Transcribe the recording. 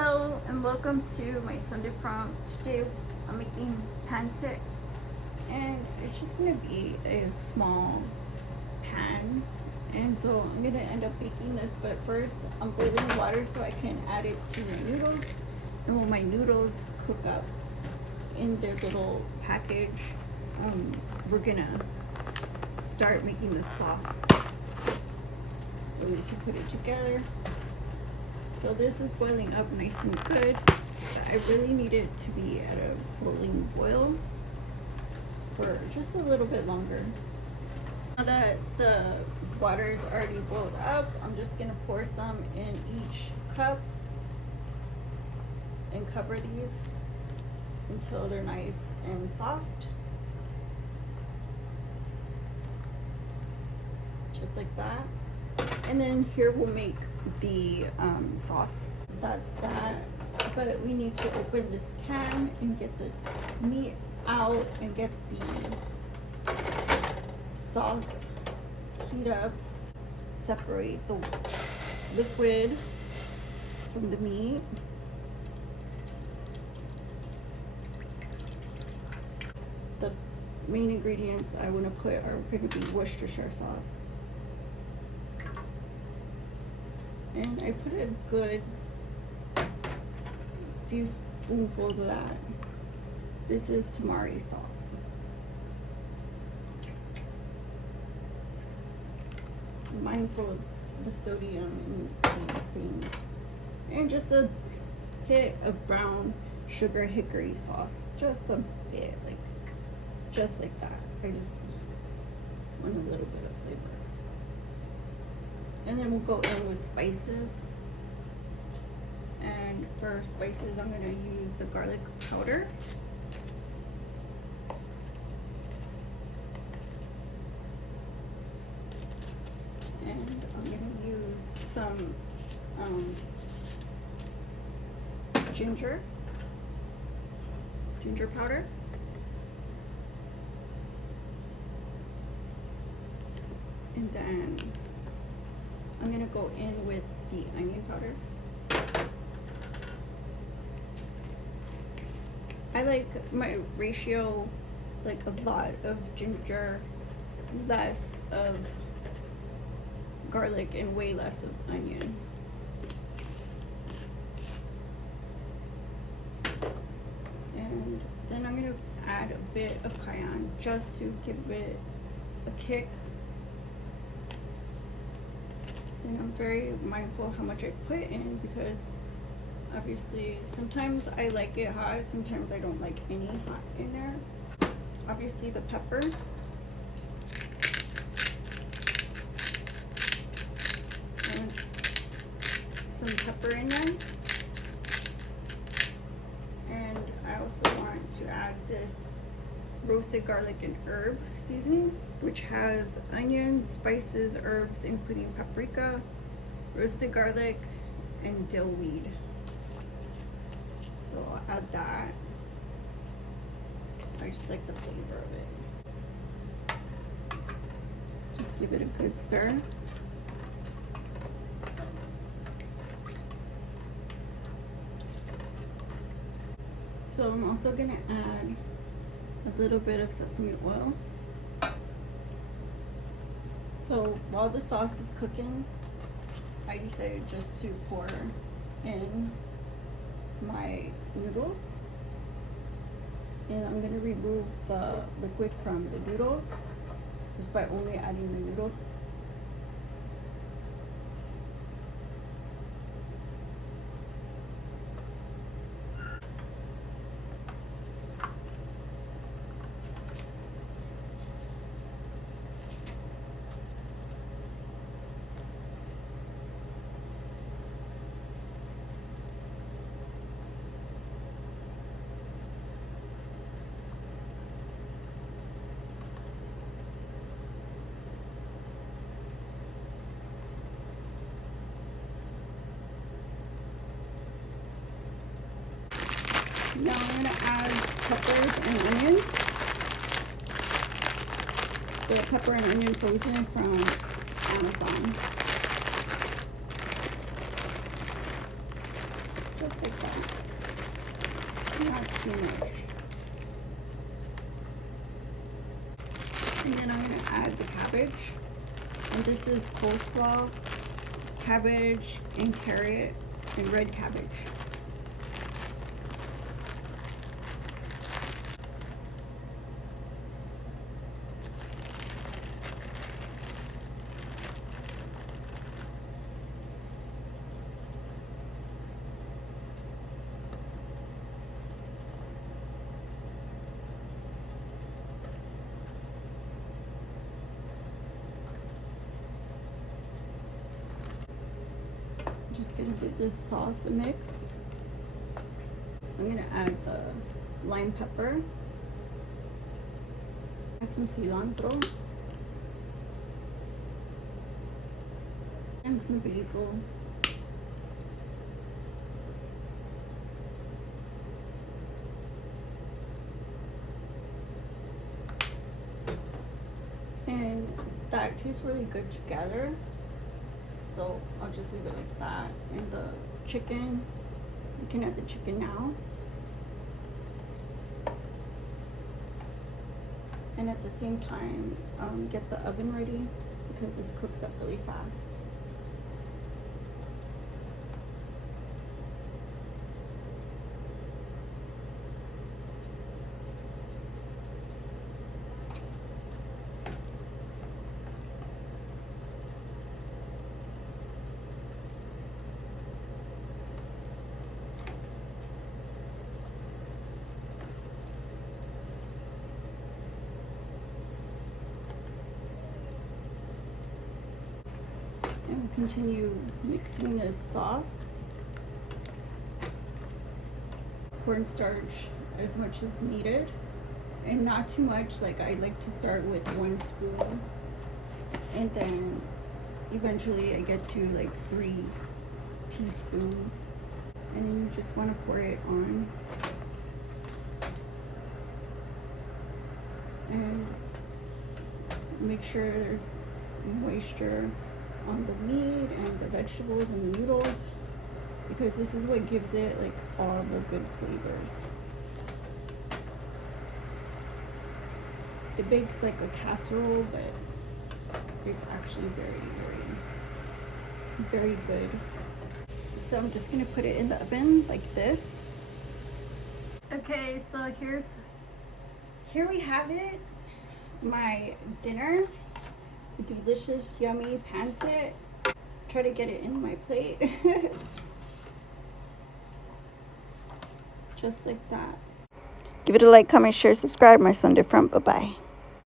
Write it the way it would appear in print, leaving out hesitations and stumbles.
Hello and welcome to my Sunday prompt. Today I'm making pancit and it's just gonna be a small pan, and so I'm gonna end up baking this, but first I'm boiling water so I can add it to my noodles, and when my noodles cook up in their little package, we're gonna start making the sauce so we can put it together. So this is boiling up nice and good, but I really need it to be at a boiling boil for just a little bit longer. Now that the water is already boiled up, I'm just gonna pour some in each cup and cover these until they're nice and soft. Just like that. And then here we'll make the sauce. That's that, but we need to open this can and get the meat out and get the sauce heat up, separate the liquid from the meat. The main ingredients I want to put are going to be Worcestershire sauce. And I put a good few spoonfuls of that. This is tamari sauce. I'm mindful of the sodium in these things. And just a hit of brown sugar hickory sauce. Just a bit, just like that. I just want a little bit of flavor. And then we'll go in with spices. And for spices, I'm going to use the garlic powder. And I'm going to use some ginger powder. And then I'm gonna go in with the onion powder. I like my ratio, like a lot of ginger, less of garlic, and way less of onion. And then I'm gonna add a bit of cayenne just to give it a kick. And I'm very mindful how much I put in, because obviously sometimes I like it hot, sometimes I don't like any hot in there. Obviously the pepper. And some pepper in there. And I also want to add this roasted garlic and herb seasoning, which has onion, spices, herbs, including paprika, roasted garlic, and dill weed. So I'll add that. I just like the flavor of it. Just give it a good stir. So I'm also gonna add a little bit of sesame oil. So while the sauce is cooking, I decided just to pour in my noodles, and I'm gonna remove the liquid from the noodle just by only adding the noodle. Now I'm going to add peppers and onions. The pepper and onion frozen from Amazon. just like that. Not too much. And then I'm gonna add the cabbage. And this is coleslaw, cabbage, and carrot, and red cabbage. Just gonna give this sauce a mix. I'm gonna add the lime pepper, add some cilantro, and some basil. And that tastes really good together. So I'll just leave it like that. And the chicken, you can add the chicken now. And at the same time, get the oven ready because this cooks up really fast. And continue mixing this sauce. Cornstarch as much as needed, and not too much. Like I like to start with 1 spoon, and then eventually I get to like 3 teaspoons, and then you just want to pour it on. And make sure there's moisture on the meat and the vegetables and the noodles, because this is what gives it like all the good flavors. It bakes like a casserole, but it's actually very, very good. So I'm just gonna put it in the oven like this. Okay, so here we have it, my dinner. Delicious, yummy pancit. Try to get it in my plate. Just like that. Give it a like, comment, share, subscribe. My Sunday Front. Bye-bye.